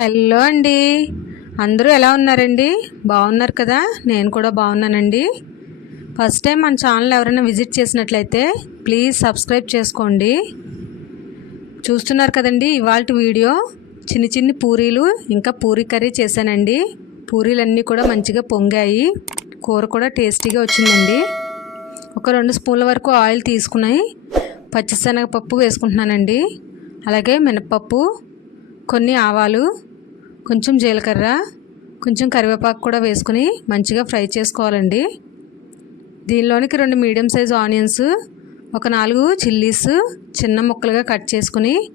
Hello అండి. అందరూ ఎలా ఉన్నారండి? బాగున్నారు కదా? నేను కూడా బాగున్నానండి. ఫస్ట్ టైం మన ఛానల్ ఎవరైనా విజిట్ చేసినట్లయితే ప్లీజ్ సబ్స్క్రైబ్ చేసుకోండి. చూస్తున్నారు కదండి ఇవాళ వీడియో. చిన్ని చిన్ని పూరీలు ఇంకా పూరీ కర్రీ చేశానండి. పూరీలన్నీ కూడా మంచిగా పొంగాయి. కూర కూడా టేస్టీగా వచ్చిందండి. ఒక రెండు స్పూన్ల వరకు ఆయిల్ తీసుకున్నాయి. పచ్చిశనగపప్పు వేసుకుంటున్నానండి. అలాగే మినపప్పు కొన్ని ఆవాలు కొంచెం జీలకర్ర కొంచెం కరివేపాకు కూడా వేసుకుని మంచిగా ఫ్రై చేసుకోవాలండి. దీనిలోనికి రెండు మీడియం సైజ్ ఆనియన్స్ ఒక నాలుగు చిల్లీస్ చిన్న ముక్కలుగా కట్ చేసుకుని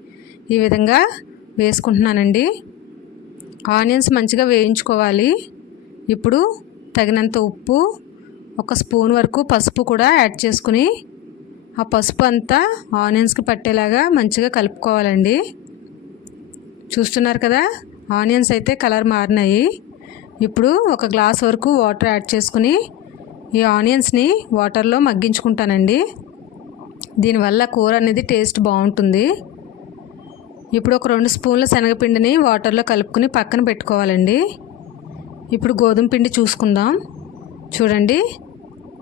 ఈ విధంగా వేసుకుంటున్నానండి. ఆనియన్స్ మంచిగా వేయించుకోవాలి. ఇప్పుడు తగినంత ఉప్పు ఒక స్పూన్ వరకు పసుపు కూడా యాడ్ చేసుకుని ఆ పసుపు అంతా ఆనియన్స్కి పట్టేలాగా మంచిగా కలుపుకోవాలండి. చూస్తున్నారు కదా? ఆనియన్స్ అయితే కలర్ మారినాయి. ఇప్పుడు ఒక గ్లాస్ వరకు వాటర్ యాడ్ చేసుకుని ఈ ఆనియన్స్ని వాటర్లో మగ్గించుకుంటానండి. దీనివల్ల కూర అనేది టేస్ట్ బాగుంటుంది. ఇప్పుడు ఒక రెండు స్పూన్ల శనగపిండిని వాటర్లో కలుపుకుని పక్కన పెట్టుకోవాలండి. ఇప్పుడు గోధుమ పిండి చూసుకుందాం. చూడండి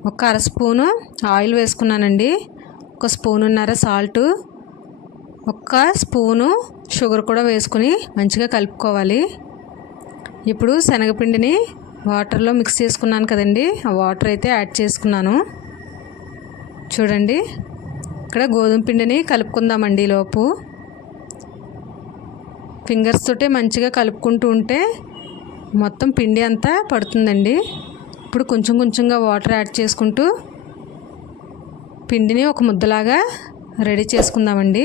ఒక అర స్పూను ఆయిల్ వేసుకున్నానండి. ఒక స్పూన్ ఉన్నర సాల్టు ఒక్క స్పూను షుగర్ కూడా వేసుకుని మంచిగా కలుపుకోవాలి. ఇప్పుడు శనగపిండిని వాటర్లో మిక్స్ చేసుకున్నాను కదండి. ఆ వాటర్ అయితే యాడ్ చేసుకున్నాను. చూడండి ఇక్కడ గోధుమ పిండిని కలుపుకుందామండి లోపు. ఫింగర్స్ తోటే మంచిగా కలుపుకుంటూ ఉంటే మొత్తం పిండి అంతా పడుతుందండి. ఇప్పుడు కొంచెం కొంచెంగా వాటర్ యాడ్ చేసుకుంటూ పిండిని ఒక ముద్దలాగా రెడీ చేసుకుందామండి.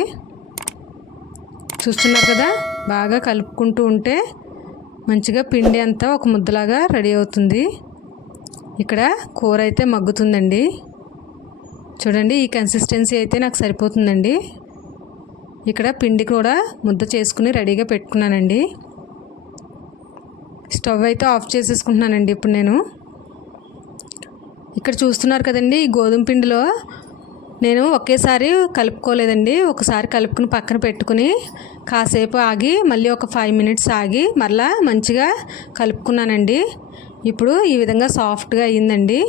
చూస్తున్నారు కదా? బాగా కలుపుకుంటూ ఉంటే మంచిగా పిండి అంతా ఒక ముద్దలాగా రెడీ అవుతుంది. ఇక్కడ కూర అయితే మగ్గుతుందండి. చూడండి ఈ కన్సిస్టెన్సీ అయితే నాకు సరిపోతుందండి. ఇక్కడ పిండి కూడా ముద్ద చేసుకుని రెడీగా పెట్టుకున్నానండి. స్టవ్ అయితే ఆఫ్ చేసేసుకుంటున్నానండి ఇప్పుడు నేను. ఇక్కడ చూస్తున్నారు కదండి ఈ గోధుమ పిండిలో నేను ఒకేసారి కలుపుకోలేదండి. ఒకసారి కలుపుకుని పక్కన పెట్టుకుని కాసేపు ఆగి మళ్ళీ ఒక ఫైవ్ మినిట్స్ ఆగి మరలా మంచిగా కలుపుకున్నానండి. ఇప్పుడు ఈ విధంగా సాఫ్ట్గా అయ్యిందండి.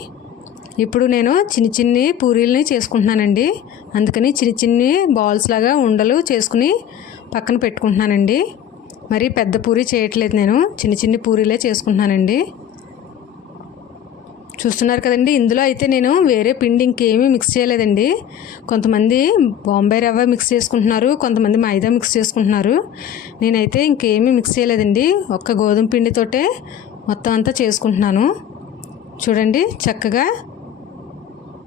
ఇప్పుడు నేను చిన్ని చిన్ని పూరీలని చేసుకుంటున్నానండి. అందుకని చిన్ని చిన్ని బాల్స్ లాగా ఉండలు చేసుకుని పక్కన పెట్టుకుంటున్నానండి. మరి పెద్ద పూరి చేయట్లేదు నేను. చిన్న చిన్ని పూరీలే చేసుకుంటున్నానండి. చూస్తున్నారు కదండి. ఇందులో అయితే నేను వేరే పిండి ఇంకేమీ మిక్స్ చేయలేదండి. కొంతమంది బాంబే రవ్వ మిక్స్ చేసుకుంటున్నారు కొంతమంది మైదా మిక్స్ చేసుకుంటున్నారు. నేనైతే ఇంకేమీ మిక్స్ చేయలేదండి. ఒక్క గోధుమ పిండితోటే మొత్తం అంతా చేసుకుంటున్నాను. చూడండి చక్కగా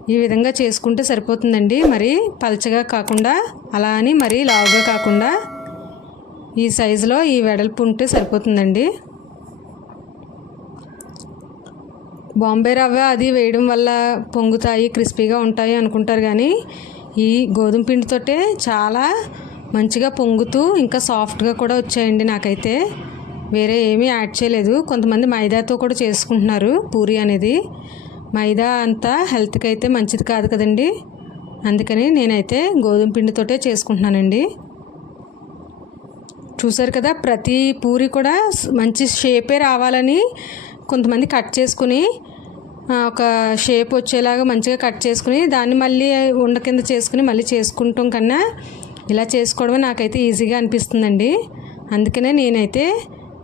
ఈ విధంగా చేసుకుంటే సరిపోతుందండి. మరి పలచగా కాకుండా అలా అని మరీ లావుగా కాకుండా ఈ సైజులో ఈ వెడల్పు ఉంటే సరిపోతుందండి. బాంబే రవ్వ అది వేయడం వల్ల పొంగుతాయి క్రిస్పీగా ఉంటాయి అనుకుంటారు కానీ ఈ గోధుమ పిండితోటే చాలా మంచిగా పొంగుతూ ఇంకా సాఫ్ట్గా కూడా వచ్చాయండి నాకైతే. వేరే ఏమీ యాడ్ చేయలేదు. కొంతమంది మైదాతో కూడా చేసుకుంటున్నారు పూరి అనేది. మైదా అంతా హెల్త్కి అయితే మంచిది కాదు కదండి. అందుకని నేనైతే గోధుమ పిండితోటే చేసుకుంటున్నానండి. చూసారు కదా ప్రతి పూరి కూడా మంచి షేపే రావాలని కొంతమంది కట్ చేసుకుని ఒక షేప్ వచ్చేలాగా మంచిగా కట్ చేసుకుని దాన్ని మళ్ళీ ఉండ కింద చేసుకుని మళ్ళీ చేసుకుంటాం కన్నా ఇలా చేసుకోవడమే నాకైతే ఈజీగా అనిపిస్తుందండి. అందుకనే నేనైతే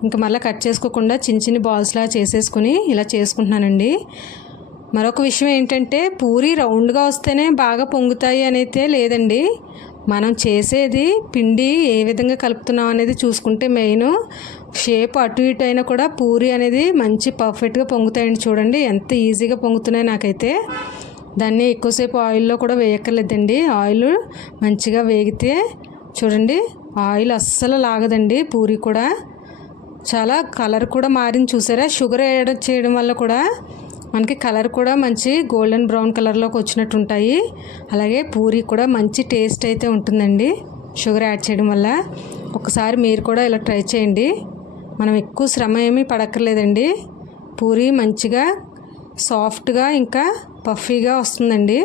ఇంకా మళ్ళీ కట్ చేసుకోకుండా చిన్న చిన్న బాల్స్లా చేసేసుకుని ఇలా చేసుకుంటున్నానండి. మరొక విషయం ఏంటంటే పూరి రౌండ్గా వస్తేనే బాగా పొంగుతాయి అనైతే లేదండి. మనం చేసేది పిండి ఏ విధంగా కలుపుతున్నాం అనేది చూసుకుంటే మెయిన్ షేప్ అటు ఇటు అయినా కూడా పూరి అనేది మంచి పర్ఫెక్ట్గా పొంగుతాయండి చూడండి. ఎంత ఈజీగా పొంగుతున్నాయి నాకైతే. దాన్ని ఎక్కువసేపు ఆయిల్లో కూడా వేయక్కర్లేదండి. ఆయిల్ మంచిగా వేగితే చూడండి ఆయిల్ అస్సలు లాగదండి పూరి కూడా. చాలా కలర్ కూడా మారింది చూసారా? షుగర్ యాడ్ చేయడం వల్ల కూడా మనకి కలర్ కూడా మంచి గోల్డెన్ బ్రౌన్ కలర్లోకి వచ్చినట్టు ఉంటాయి అలాగే పూరి కూడా మంచి టేస్ట్ అయితే ఉంటుందండి. షుగర్ యాడ్ చేయడం వల్ల. ఒకసారి మీరు కూడా ఇలా ట్రై చేయండి. మనం ఎక్కువ శ్రమ ఏమీ పడక్కర్లేదండి. పూరి మంచిగా సాఫ్ట్గా ఇంకా పఫీగా వస్తుందండి.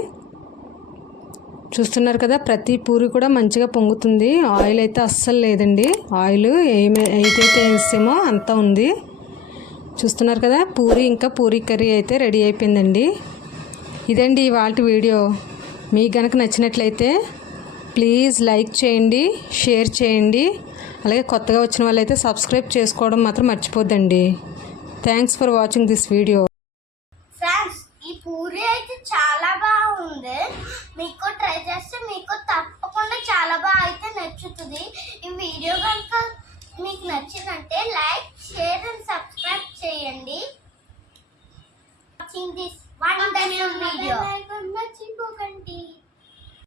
చూస్తున్నారు కదా ప్రతి పూరి కూడా మంచిగా పొంగుతుంది. ఆయిల్ అయితే అస్సలు లేదండి. ఆయిల్ ఏమి ఏదైతే వేసామో అంతా ఉంది. చూస్తున్నారు కదా? పూరి ఇంకా పూరి కర్రీ అయితే రెడీ అయిపోయిందండి. ఇదండి ఇవాళ వీడియో. మీకు కనుక నచ్చినట్లయితే ప్లీజ్ లైక్ చేయండి షేర్ చేయండి. అలాగే కొత్తగా వచ్చిన వాళ్ళైతే సబ్స్క్రైబ్ చేసుకోవడం మాత్రం మర్చిపోద్దండి. Thanks for watching this video friends ఈ పూరి అయితే చాలా బాగుంది. మీకు ట్రై చేస్తే మీకు తప్పకుండా చాలా బాగా అయితే నచ్చుతుంది. ఈ వీడియో కనుక మీకు నచ్చిందంటే లైక్ షేర్ అండ్ సబ్స్క్రైబ్ చేయండి. వాచింగ్ దిస్ వన్ వీడియో మర్చిపోకండి